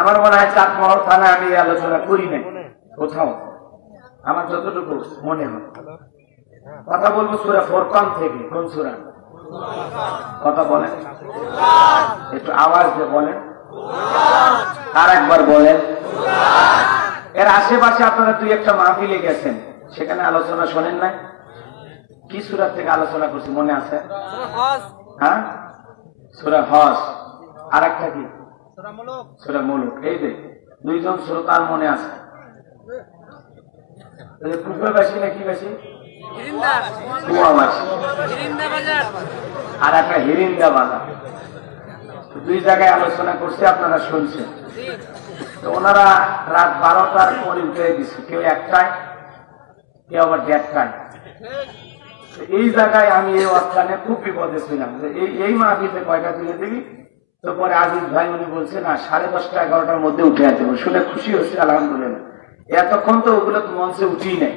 আমার মনে হয় চাটমোহর থানা আমি আলোচনা করি নাই কোথাও, আমার যতটুকু মনে হয়। কথা বলবো সূরা ফুরকান থেকে। কোন সূরা? কথা বলেন, একটু আওয়াজ দিয়ে বলেন, আর একবার বলেন। এর আশেপাশে আপনারা দুই একটা মাহফিলে গেছেন, সেখানে আলোচনা শোনেন নাই? কি সূরা থেকে আলোচনা করছি মনে আছে? হ্যাঁ, সূরা হজ। আর একটা কি? সূরা মুলক। এই যে দুইজন শ্রোতার মনে আছে। কুকুরবাসী না কি বাসী? কুয়াবাসী। আর একটা হিরিন্দা বাজার। দুই জায়গায় আলোচনা করছে, আপনারা শুনছেন। তো ওনারা রাত 12টার পরে উঠে দিচ্ছে, কেউ 1টায়, কেউ আবার 1:30টায়। এই জায়গায় আমি এই অবস্থানে খুব বিপদে ছিলাম যে এই মাহফিলে কয়টা তুলে দিবি। তো পরে আজিজ ভাই উনি বলছে না 10:30 11টার মধ্যে উঠে আসতে। শুনে খুশি হচ্ছে, আলহামদুলিল্লাহ। এতক্ষণ তো ওগুলো তো মঞ্চে উঠি নাই।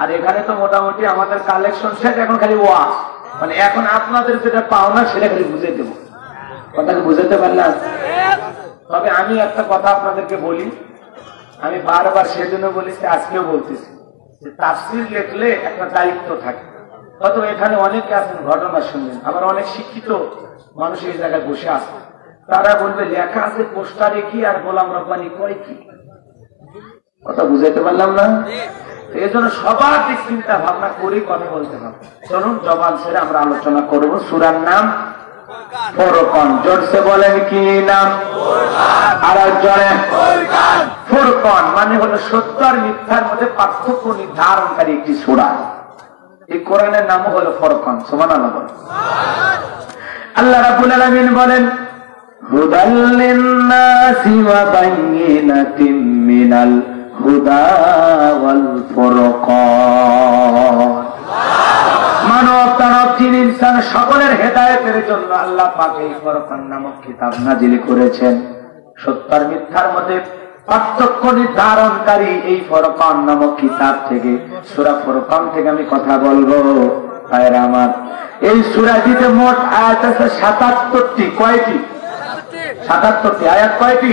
আর এখানে তো মোটামুটি আমাদের কালেকশন শেষ, এখন খালি ওয়াজ। মানে এখন আপনাদের যেটা পাওনা সেটা খালি বুঝে দেব। কথাকে বুঝাতে পারলাম? তবে আমি একটা কথা আপনাদেরকে বলি, আমি বারবার সেজন্য বলেছি, আজকেও বলতেছি যে তাফসীর লিখলে একটা দায়িত্ব থাকে। হয়তো এখানে অনেকে আছেন ঘটনা শুনবেন, আবার অনেক শিক্ষিত মানুষ এই জায়গায় বসে আছে, তারা বলবে লেখা আছে পোস্টারে কি আর গোলাম রব্বানী কয় কি। কথা বুঝাইতে পারলাম না? এই জন্য সবার দিক চিন্তা ভাবনা করে কথা বলতে হবে। চলুন জবান ছেড়ে আমরা আলোচনা করব। সূরার নাম ফুরকান। জোরসে বলেন কি নাম? আর জোরে ফুরকান মানে হলো সত্য আর মিথ্যার মধ্যে পার্থক্য নির্ধারণকারী একটি সূরা। এই কোরআনের নাম হলো ফুরকান। সুবহানাল্লাহ বলেন। আল্লাহ রাব্বুল আলামিন বলেন হুদাল লিন-নাসি ওয়া বায়িনাতিন মিনাল হুদা ওয়াল ফুরকান। মানব দানব জিন ইনসান সকলের হেদায়েতের জন্য আল্লাহ পাক এই ফুরকান নামক কিতাব নাজিল করেছেন। সত্য আর মিথ্যার মধ্যে পার্থক্য নির্ধারণকারী এই ফুরকান নামক কিতাব থেকে, সূরা ফুরকান থেকে আমি কথা বলবো। ভাইরা আমার, এই সূরাটিতে মোট আয়াত আছে 77টি। কয়টি? 77টি। আয়াত কয়টি?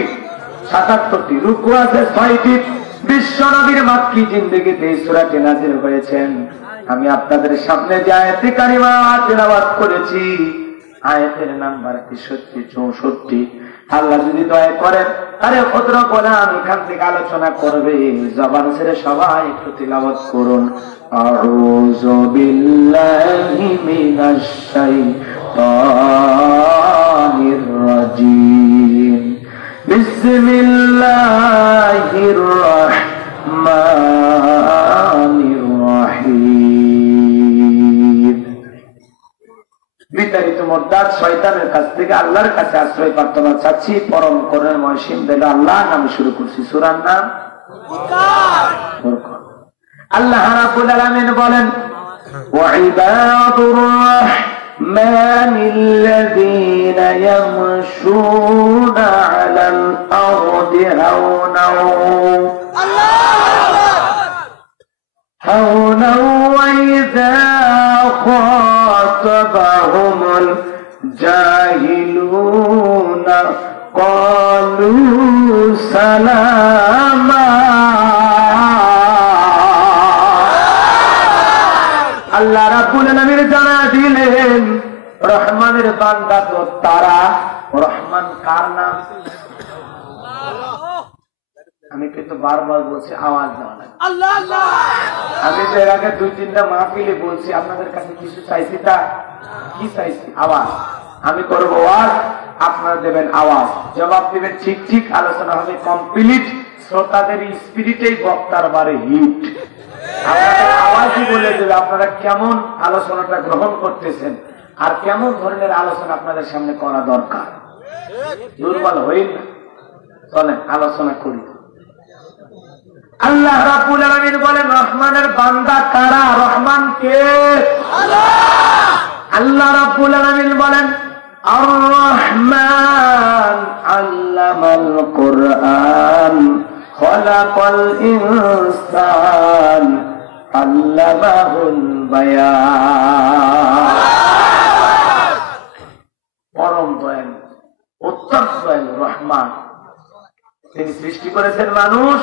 77টি। রুকু আছে 6টি। বিশ্ব নবীর মাক্কি জিন্দেগিতে এই সূরাটি নাযিল হয়েছেন। আমি আপনাদের সামনে যে আয়াতে কারিমা তেলাওয়াত করেছি, আয়াতের নাম্বার 63-64। আল্লাহ যদি দয়া করেন আরে খোদর কোরআন এখান থেকে আলোচনা করবে, জবান ছেড়ে সবাই একটু তেলাওয়াত করুন। আউযু বিল্লাহি মিনাশ শাইতানির রাজীম। বিসমিল্লাহির রাহমানির রাহিম। বিতাড়িত মোরদাদ শয়তানের কাছ থেকে আল্লাহর কাছে আশ্রয় প্রার্থনা চাচ্ছি। পরম করুণাময় সিন্ধু আল্লাহর নামে শুরু করছি। সূরার নাম ফুরকান। আল্লাহ রাব্বুল আলামিন বলেন ওয়া ইবাদুর রাহমানিল্লাযীনা ইয়ামশুনা আলাল আরদি হাওনা ওয়া ইযা খাতাবাহুমুল জাহিলুনা ক্বালু সালামা। আল্লাহ রাব্বুল আলামিন জানা দিলেন রহমানের বান্দা তো তারা। রহমান কার নাম? আমি কিন্তু বারবার বলছি আওয়াজ দেওয়া লাগে। আমি তো এর আগে 2-3টা মাহফিলে বলছি, আপনাদের কাছে কিছু চাইছি, তা কি চাইছি? আওয়াজ। আমি করবো ওয়াজ, আপনারা দেবেন আওয়াজ, জবাব দেবেন ঠিক ঠিক, আলোচনা হবে কমপ্লিট। শ্রোতাদের স্পিরিটেই বক্তার বারে হিট। আপনাদের আওয়াজই বলে দেবে আপনারা কেমন আলোচনাটা গ্রহণ করতেছেন আর কেমন ধরনের আলোচনা আপনাদের সামনে করা দরকার। দুর্বল হই না, চলেন আলোচনা করি। আল্লাহ রাব্বুল আলামিন বলেন রহমানের বান্দা কারা? রহমান কে? আল্লাহ রাব্বুল আলামিন বলেন আর রহমান আল্লামাল কুরআন খালাকাল ইনসান আল্লামাহুল বায়ান। পরম দয়ালু, অত্যন্ত দয়ালু রহমান। তিনি সৃষ্টি করেছেন মানুষ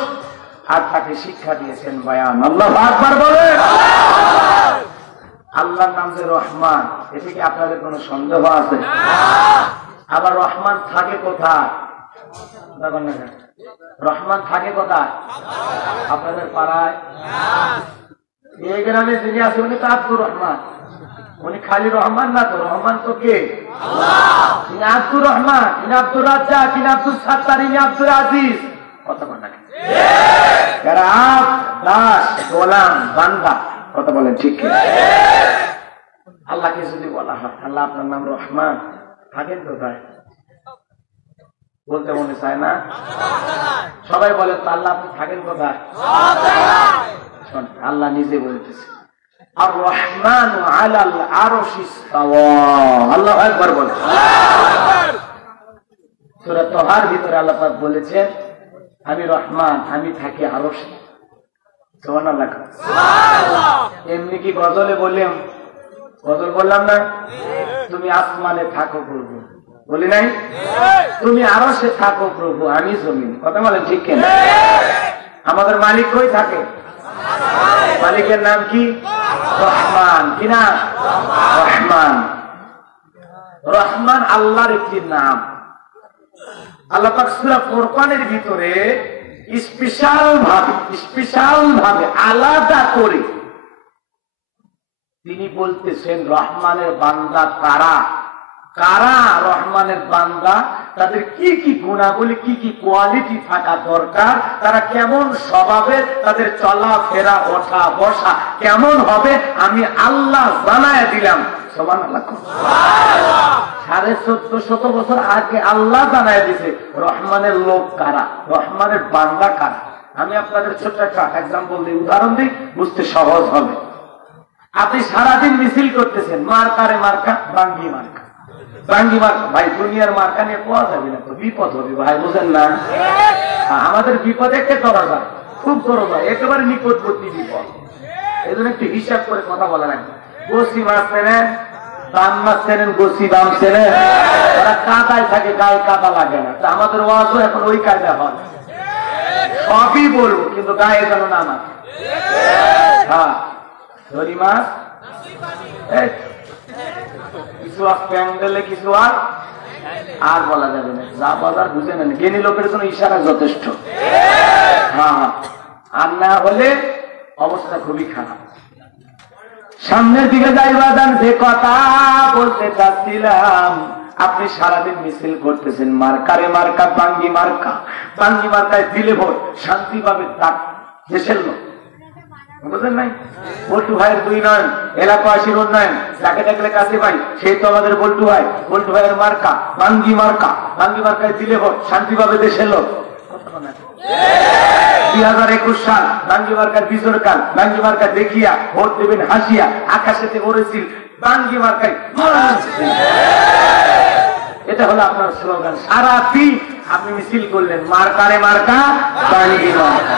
আর তাকে শিক্ষা দিয়েছেন বয়ান। আল্লাহু আকবার বলেন। আল্লাহর নাম যে রহমান, এতে কি আপনাদের কোনো সন্দেহ আছে? আবার রহমান থাকে কোথায়? রহমান থাকে কোথায়? আপনাদের পাড়ায়? এই গ্রামে যিনি আছে উনি তো আব্দুর রহমান। উনি খালি রহমান না তো, রহমান তো কে? তিনি আব্দুর রহমান, তিনি আব্দুর রাজ্জাক, তিনি আব্দুল সাত্তার, তিনি আব্দুল আজিজ। কথা বলেন না যারা আপ দাস গোলাম বান্দা, কথা বলেন ঠিক কি? আল্লাহকে যদি বলা হয় আল্লাহ আপনার নাম রহমান, থাকেন কোথায়? বলতে মনে চায় না? সবাই বলে তো আল্লাহ আপনি থাকেন কোথায়? আল্লাহ নিজে বলতেছে আর রহমান আলাল আরশি ইস্তাওয়া। আল্লাহু আকবার বলেন। সূরা তাহার ভিতরে আল্লাহ পাক বলেছেন আমি রহমান, আমি থাকি আরশে। সুবহানাল্লাহ। এমনি কি গজলে বললাম? গজল বললাম না? তুমি আসমানে থাকো প্রভু, বলি নাই? তুমি আরশে থাকো প্রভু, আমি জমিন। কথা বলেন ঠিক কেন? আমাদের মালিক কই থাকে? মালিকের নাম কি? রহমান। কি নাম? রহমান। রহমান আল্লাহর একটি নাম। আল্লাহ পাক সূরা ফুরকানের ভিতরে স্পেশাল ভাবে আলাদা করে তিনি বলতেছেন রহমানের বান্দা কারা, কারা রহমানের বান্দা, তাদের কি কি গুণাবলী, কি কি কোয়ালিটি থাকা দরকার, তারা কেমন স্বভাবের, তাদের চলাফেরা ওঠা বসা কেমন হবে, আমি আল্লাহ জানায় দিলাম। সুবহানাল্লাহ। 1450 বছর আগে আল্লাহ জানায় দিছে রহমানের লোক কারা, রহমানের বান্দা কারা। আমি আপনাদের ছোট্ট একটা এক্সাম্পল দিই, উদাহরণ দিই, বুঝতে সহজ হবে। আপনি সারাদিন মিছিল করতেছেন, মার্কারে মার্কা, বাঙ্গি মার্কা, বাঙ্গি মার্কা। ভাই দুনিয়ার মার্কা নিয়ে পাওয়া যাবে না তো, বিপদ হবে ভাই, বুঝেন না? আমাদের বিপদ একটা করা যায়, খুব বড় যায়, একেবারে নিকটবর্তী বিপদ। এই জন্য একটু হিসাব করে কথা বলা লাগবে। গোসি মাছ চেনেন, বাম মাছ চেনেন, গোসি বাম চেনেন, ওরা কাদায় থাকে, গায়ে কাদা লাগে না। আমাদের ওয়াজও এখন ওই কায়দা হয়, সবই বলবো কিন্তু গায়ে যেন না মাছ। হ্যাঁ, ধরি মাছ কিছু প্যান্ডেলে কিছু আর বলা যাবে না, যা বাজার বুঝে নেন। জ্ঞানী লোকের জন্য ইশারা যথেষ্ট। হ্যাঁ হ্যাঁ, আর না হলে অবস্থা খুবই খারাপ। সামনের দিকে যাইবা যান, যে কথা বলতে চাচ্ছিলাম, আপনি সারাদিন মিছিল করতেছেন, মার্কারে মার্কা, বাঙ্গি মার্কা, বাঙ্গি মার্কায় দিলে ভোট, শান্তি পাবে তার দেশের লোক, বুঝলেন নাই? বল্টু ভাইয়ের 2 নয়ন, এলাকাবাসীর উন্নয়ন, যাকে দেখলে কাছে ভাই, সেই তো আমাদের বল্টু ভাই। বল্টু ভাইয়ের মার্কা বাঙ্গি মার্কা, বাঙ্গি মার্কায় দিলে ভোট, শান্তি পাবে দেশের লোক। 2021 সাল বাঙ্গি মার্কার বিজয় কাল, বাঙ্গি মার্কা দেখিয়া ভোট দেবেন হাসিয়া, আকাশেতে উড়েছিল বাঙ্গি মার্কায়। এটা হলো আপনার স্লোগান। সারাদিন আপনি মিছিল করলেন মার্কারে মার্কা, বাঙ্গি মার্কা,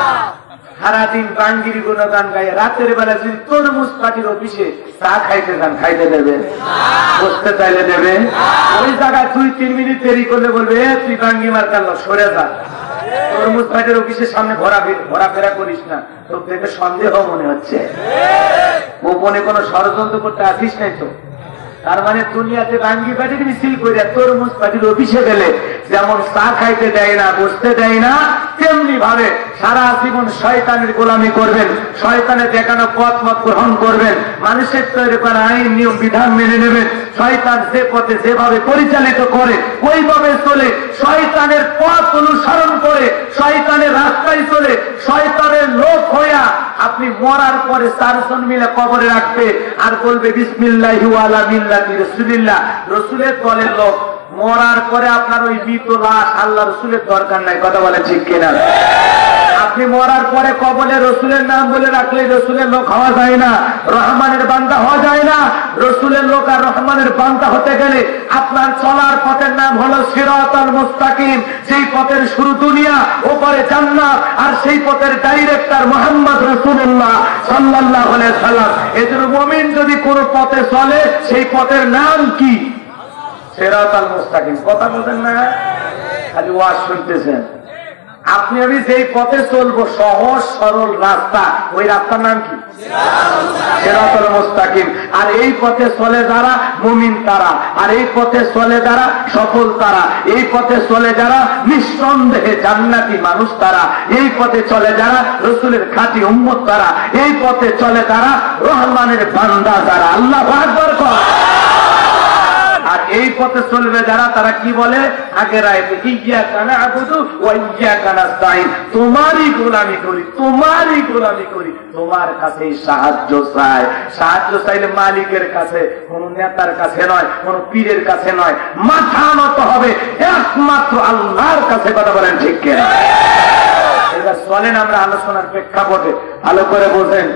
সারাদিন বাঙ্গির গুণগান গায়ে, রাতের বেলা যদি তরমুজ পার্টির অফিসে চা খাইতে যান, খাইতে দেবে? বসতে চাইলে দেবে? ওই জায়গায় 2-3 মিনিট দেরি করলে বলবে তুই বাঙ্গি মার্কার লোক, সরে যা, তরমুজ পার্টির অফিসের সামনে ঘোরাফেরা করিস না। তো দেখে সন্দেহ মনে হচ্ছে, গোপনে কোন ষড়যন্ত্র করতে আসিস নাই তো? তার মানে দুনিয়াতে বাঙ্গি পার্টির মিছিল করে তরমুজ পার্টির অফিসে গেলে যেমন চা খাইতে দেয় না, বসতে দেয় না, তেমনি ভাবে সারা জীবন শয়তানের গোলামি করবেন, শয়তানের দেখানো পথ মত গ্রহণ করবেন, মানুষের তৈরি করা আইন নিয়ম বিধান মেনে নেবেন। শয়তান যে পথে যেভাবে পরিচালিত করে ওইভাবে চলে, শয়তানের পথ অনুসরণ করে শয়তানের রাস্তায় চলে, শয়তানের লোক হইয়া আপনি মরার পরে 4 জন মিলে কবরে রাখবে আর বলবে বিসমিল্লাহি ওয়া আলা মিল্লাতি রাসূলিল্লাহ, রসুলের দলের লোক। মরার পরে আপনার ওই মৃত লাশ আল্লাহ রসুলের দরকার নাই। কথা বলে ঠিক কিনা? আপনি মরার পরে কবরে রসুলের নাম বলে রাখলে রসুলের লোক হওয়া যায় না, রহমানের বান্দা হওয়া যায় না। রসুলের লোক আর রহমানের বান্দা হতে গেলে আপনার চলার পথের নাম হলো সিরাতাল মুস্তাকিম, সেই পথের শুরু দুনিয়া, ওপরে জান্নাত, আর সেই পথের ডাইরেক্টর মুহাম্মদ রাসূলুল্লাহ সাল্লাল্লাহু আলাইহি সাল্লাম। এজন্য মুমিন যদি কোনো পথে চলে সেই পথের নাম কি? সিরাতাল মুস্তাকিম। কথা বলেন না, খালি ওয়াজ শুনতেছেন। আপনি আমি যেই পথে চলবো সহজ সরল রাস্তা, ওই রাস্তার নাম কি? সিরাতুল মুস্তাকিম। আর এই পথে চলে যারা মুমিন তারা, আর এই পথে চলে যারা সফল তারা, এই পথে চলে যারা নিঃসন্দেহে জান্নাতি মানুষ তারা, এই পথে চলে যারা রাসূলের খাঁটি উম্মত তারা, এই পথে চলে যারা রহমানের বান্দা যারা। আল্লাহু আকবার। আর এই পথে চলবে যারা, তারা কি বলে? আগের আয়াতে ইয়্যাকা না'বুদু ওয়া ইয়্যাকা নাস্তাঈন, তোমারই গোলামি করি, তোমারই গোলামি করি, তোমার কাছেই সাহায্য চাই। সাহায্য চাইলে মালিকের কাছে, কোন নেতার কাছে নয়, কোন পীরের কাছে নয়, মাথা নত হবে একমাত্র আল্লাহর কাছে। কথা বলেন ঠিক কিনা? এবার চলেন আমরা আলোচনার প্রেক্ষাপটে ভালো করে বোঝেন।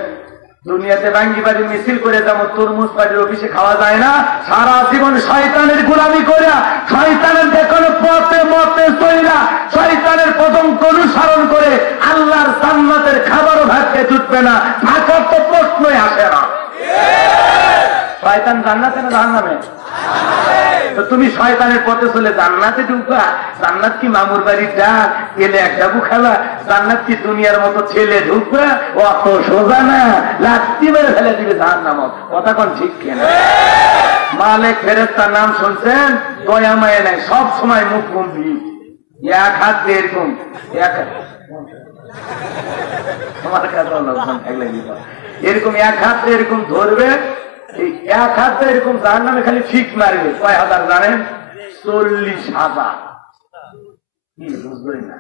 দুনিয়াতে ভাঙ্গিবাজি মিছিল করে যেমন তরমুজ পাটির অফিসে খাওয়া যায় না, সারা জীবন শয়তানের গোলামি করে, শয়তানের দেখানো পথে মতে চইলা, শয়তানের পদঙ্ক অনুসরণ করে আল্লাহর জান্নাতের খাবারও ভাগ্যে জুটবে না, থাকার তো প্রশ্নই আসে না। শয়তান জান্নাতে না জাহান্নামে? তো তুমি শয়তানের পথে চলে জান্নাতে ঢুকবা? জান্নাত কি মামুর বাড়ির ডাক গেলে এক ডাবু খাবা? জান্নাত কি দুনিয়ার মতো ছেলে ঢুকবা? অত সোজা না, লাত্তি মেরে ফেলে দিবে জাহান্নাম। কথা কোন ঠিক কিনা? মালিক ফেরেশতার নাম শুনছেন? দয়া মায়া নাই, সব সময় মুখ গম্ভীর, এক হাত দিয়ে এরকম, তোমার কাছে এরকম এক হাত এরকম ধরবে, এই এক হাত এরকম জাহান্নামে খালি ফিক মারবে। কয় হাজার জানেন? 40,000। কি বুঝবেন না?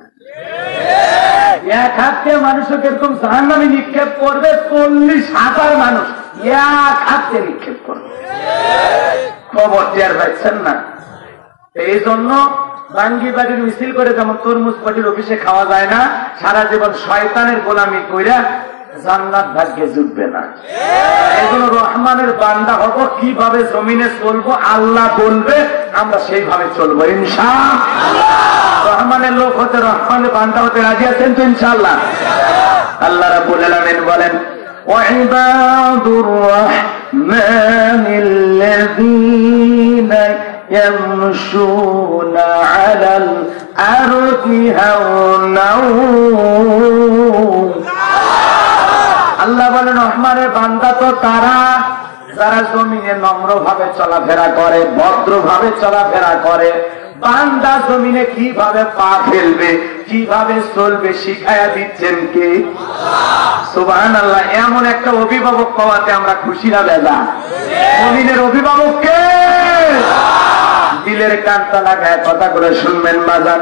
এক হাত দিয়ে মানুষকে এরকম জাহান্নামে নিক্ষেপ করবে, 40,000 মানুষ এক হাত দিয়ে নিক্ষেপ করবে। খবর টের পাচ্ছেন না? এই জন্য ভাঙ্গিবাড়ির মিছিল করে যেমন তরমুজ পাটির অফিসে খাওয়া যায় না, সারা জীবন শয়তানের গোলামি কইরা জান্নাত ভাগ্যে জুটবে না। এই জন্য রহমানের বান্দা হব, কিভাবে জমিনে চলবো আল্লাহ বলবে, আমরা সেইভাবে চলবো ইনশাআল্লাহ। রহমানের লোক হতে, রহমানের বান্দা হতে রাজি আছেন তো ইনশাআল্লাহ? আল্লাহ রাব্বুল আলামিন বলেন, ওয়াইবাদুর রাহমানিল্লাযীনা ইয়ামশুনা আলাল আরদি হাওনা। আল্লাহ বলেন রহমানের বান্দা তো তারা যারা জমিনে নম্র ভাবে চলাফেরা করে, ভদ্র ভাবে চলাফেরা করে। বান্দা জমিনে কিভাবে পা ফেলবে, কিভাবে চলবে শিখায়া দিচ্ছেন কে? সুবহানাল্লাহ। এমন একটা অভিভাবক পাওয়াতে আমরা খুশি না বেজা? মুমিনের অভিভাবক কে? দিলের কানটা লাগায় কথা করে শুনবেন বাজার।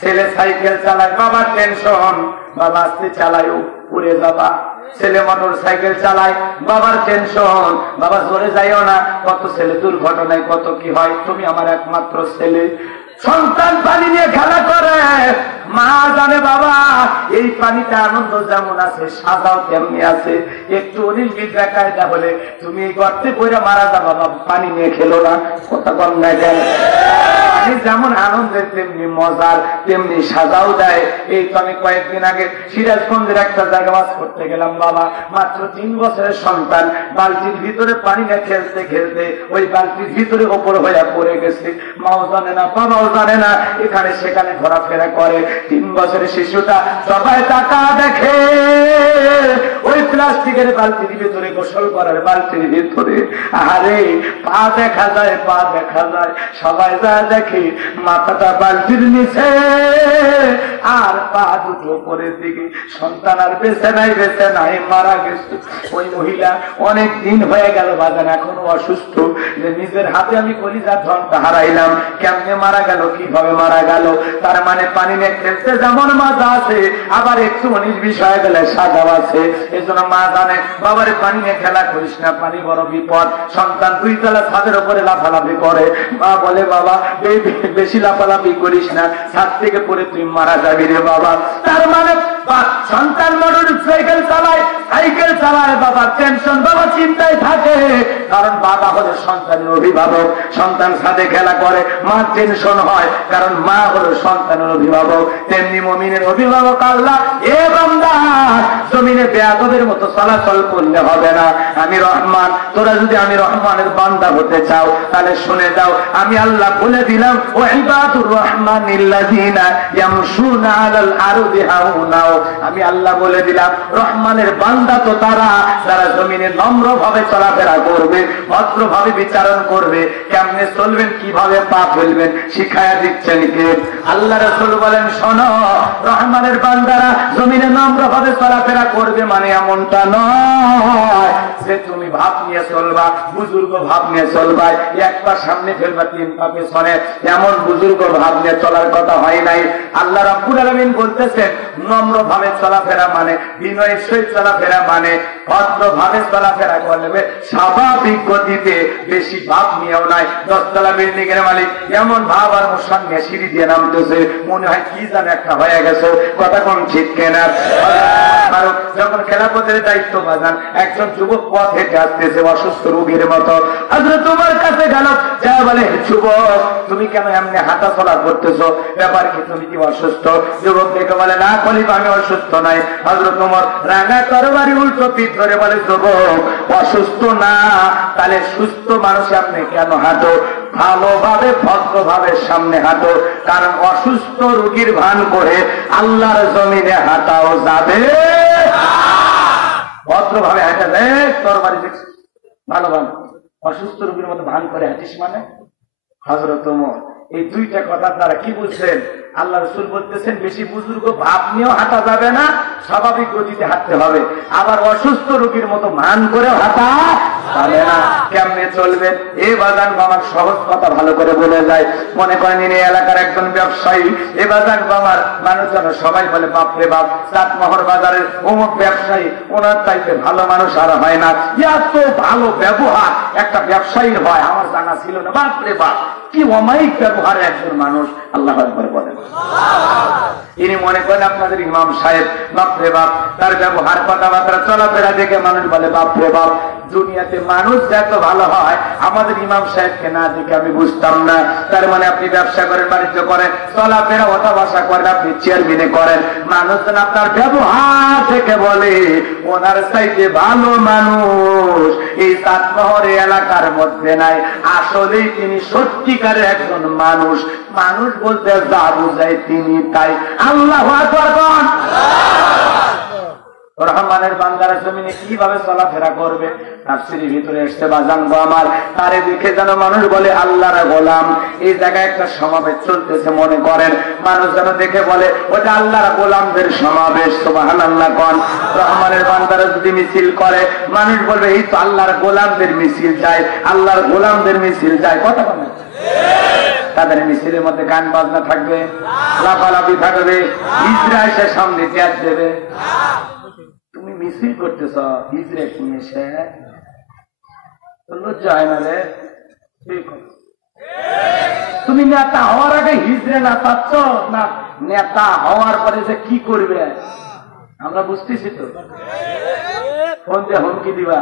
ছেলে সাইকেল চালায়, বাবার টেনশন, বাবা আস্তে চালায় উড়ে যাবা। ছেলে মোটর সাইকেল চালায়, বাবার টেনশন, বাবা জোরে যাইও না। কত ছেলে দুর্ঘটনায় কত কি হয়, তুমি আমার একমাত্র ছেলে। সন্তান পানি নিয়ে খেলা করে, মা জানে বাবা এই পানিতে আনন্দ যেমন আছে সাজাও তেমনি আছে। একটু অনিল বিদ্যা কায়দা হলে তুমি এই গর্তে পড়ে মারা যা বাবা, পানি নিয়ে খেলো না। কথা কম নাই কেন? যেমন আনন্দের তেমনি মজার, তেমনি সাজাও দেয়। এই তো আমি কয়েকদিন আগে সিরাজগঞ্জের একটা জায়গা বাস করতে গেলাম। বাবা মাত্র 3 বছরের সন্তান, বালতির ভিতরে পানি না খেলতে খেলতে ওই বালতির ভিতরে ওপর হয়ে পড়ে গেছে। মাও জানে না, বাবাও জানে না, এখানে সেখানে ঘোরাফেরা করে। 3 বছরের শিশুটা সবাই টাকা দেখে ওই প্লাস্টিকের বালতির ভিতরে, গোসল করার বালতির ভিতরে। আরে পা দেখা যায়, পা দেখা যায়, সবাই যা দেখে মাথাটা বালতির নিচে আর পা দুটো উপরের দিকে। সন্তান আর বেঁচে নাই, বেঁচে নাই, মারা গেছে। ওই মহিলা অনেক দিন হয়ে গেল বাজান, এখনো অসুস্থ। যে নিজের হাতে আমি কলিজার ধনটা হারাইলাম, কেমনে মারা গেল, কিভাবে মারা গেল। তার মানে পানি নিয়ে খেলতে যেমন মজা আছে, আবার একটু 19 বিষয় গেলে সাজাও আছে। এই জন্য মা জানে বাবারে পানি নিয়ে খেলা করিস না, পানি বড় বিপদ। সন্তান 2 তলা ছাদের উপরে লাফালাফি করে, মা বলে বাবা বেশি লাফালাফি করিস না, ছাদ থেকে পড়ে তুই মারা যাবি রে বাবা। তার মানে বা সন্তান মোটর সাইকেল চালায়, সাইকেল চালায়, বাবার টেনশন, বাবা চিন্তায় থাকে, কারণ বাবা হলো সন্তানের অভিভাবক। সন্তান সাথে খেলা করে, মা টেনশন হয়, কারণ মা হলো সন্তানের অভিভাবক। তেমনি মুমিনের অভিভাবক আল্লাহ। এ বান্দা, জমিনে বেয়াদবের মতো চলাচল করলে হবে না। আমি রহমান, তোরা যদি আমি রহমানের বান্দা হতে চাও তাহলে শুনে যাও, আমি আল্লাহ বলে দিলাম, ও ইবাদুর রহমানিল্লাযীনা ইয়ামশুনা আলাল আরদি হাওনা। আমি আল্লাহ বলে দিলাম, রহমানের বান্দা তো তারা যারা জমিনে নম্রভাবে চলাফেরা করবে, ভদ্রভাবে বিচারণ করবে। কেমনে চলবেন, কিভাবে পা ফেলবেন শিখায়া দিচ্ছেন কে? আল্লাহ রাসূল বলেন, শোনো, রহমানের বান্দারা জমিনে নম্রভাবে চলাফেরা করবে মানে এমনটা নয় যে তুমি ভাব নিয়ে চলবা, বুজুর্গ ভাব নিয়ে চলবা, এক পা সামনে ফেলবা, তিন পা পেছনে, এমন বুজুর্গ ভাব নিয়ে চলার কথা হয় নাই। আল্লাহ রাব্বুল আলামিন বলতেছেন, নম্রভাবে চলাফেরা মানে, বিনয়ের সহিত চলাফেরা মানে, ভদ্রভাবে চলাফেরা করবে, স্বাভাবিক গতিতে, বেশি ভাব নিয়েও নাই। 10 তলা বিল্ডিং এর মালিক এমন ভাব আর মোর সামনে সিঁড়ি দিয়ে নামতেছে, মনে হয় কি জানে একটা হয়ে গেছে। কথা কোন ঠিক কেনা? যখন খেলাপথের দায়িত্ব বাজান, একজন যুবক পথ হেঁটে আসতেছে অসুস্থ রোগীর মতো, আজকে তোমার কাছে গেল, যা বলে, যুবক তুমি কেন এমনি হাঁটা চলা করতেছো, ব্যাপার কি, তুমি কি অসুস্থ? যুবক দেখে বলে, না খলিফা আমি অসুস্থ নাই। হযরত ওমর রাঙা তরবারি উল্টো পিঠ ধরে বলে, যুবক অসুস্থ না, তাহলে সুস্থ মানুষ আপনি কেন হাঁটো? ভালোভাবে ভদ্রভাবে সামনে হাঁটো, কারণ অসুস্থ রোগীর ভান করে আল্লাহর জমিনে হাঁটাও যাবে। ভদ্রভাবে হাঁটা দেখ, তরবারি দেখছি ভালো ভালো, অসুস্থ রোগীর মতো ভান করে হাঁটিস মানে? হযরত ওমর এই দুইটা কথা তারা কি বুঝছেন? আল্লাহ রাসূল বলতেছেন, বেশি বুজুর্গ ভাব নিয়েও হাঁটা যাবে না, স্বাভাবিক গতিতে হাঁটতে হবে। আবার অসুস্থ রোগীর মতো মান করে হাঁটা যাবে না। কেমনে চলবে? এই বাজান বাবার সহজ কথা ভালো করে বলে যায়। মনে করেন ইনি এলাকার একজন ব্যবসায়ী, এ বাজান বাবার মানুষজন সবাই বলে, বাপরে বাপ, চাটমোহর বাজারের অমুক ব্যবসায়ী, ওনার চাইতে ভালো মানুষ আর হয় না, এত ভালো ব্যবহার একটা ব্যবসায়ীর হয় আমার জানা ছিল না। বাপরে বাপ, কি অমায়িক ব্যবহার একজন মানুষ। আল্লাহ আকবার বলেন। ইনি মনে করেন আপনাদের ইমাম সাহেব, বাপরে বাপ, তার ব্যবহার কথাবার্তা চলাফেরা দেখে মানুষ বলে, বাপরে বাপ, দুনিয়াতে মানুষ যত ভালো হয় আমাদের ইমাম সাহেবকে না দেখে আমি বুঝতাম না। তার মানে আপনি ব্যবসা করেন, বাণিজ্য করেন, চলাফেরা ওঠা বসা করেন, আপনি চেয়ারম্যানে করেন, মানুষজন আপনার ব্যবহার দেখে বলে ওনার চাইতে ভালো মানুষ এই চাটমোহর এলাকার মধ্যে নাই। আসলেই তিনি সত্যিকারের একজন মানুষ। মানুষ বলতে যা বুঝায় তিনি তাই। আল্লাহু আকবার বলেন। রহমানের বান্দারা জমিনে কিভাবে চলাফেরা করবে? তাফসীরের ভিতরে এসে বাজানগো আমার, তারে দেখে যেন মানুষ বলে আল্লাহর গোলাম। এই জায়গায় একটা সমাবেশ চলতেছে, মনে করেন মানুষ যেন দেখে বলে ওটা আল্লাহর গোলামদের সমাবেশ। সুবহানাল্লাহ কোন। রহমানের বান্দারা যদি মিছিল করে, মানুষ বলবে এই তো আল্লাহর গোলামদের মিছিল যায়, আল্লাহর গোলামদের মিছিল যায়। কথা বলে তাদের মিছিলের মধ্যে গান বাজনা থাকবে, লাফালাফি থাকবে, হিজড়া এসে সামনে ত্যাগ দেবে। তুমি মিছিল করতেছ হিজড়ে নিয়ে এসে, লজ্জা হয় না রে? তুমি নেতা হওয়ার আগে হিজড়ে না চাচ্ছ না, নেতা হওয়ার পরে যে কি করবে আমরা বুঝতেছি তো। ফোন দিয়ে হুমকি দিবা।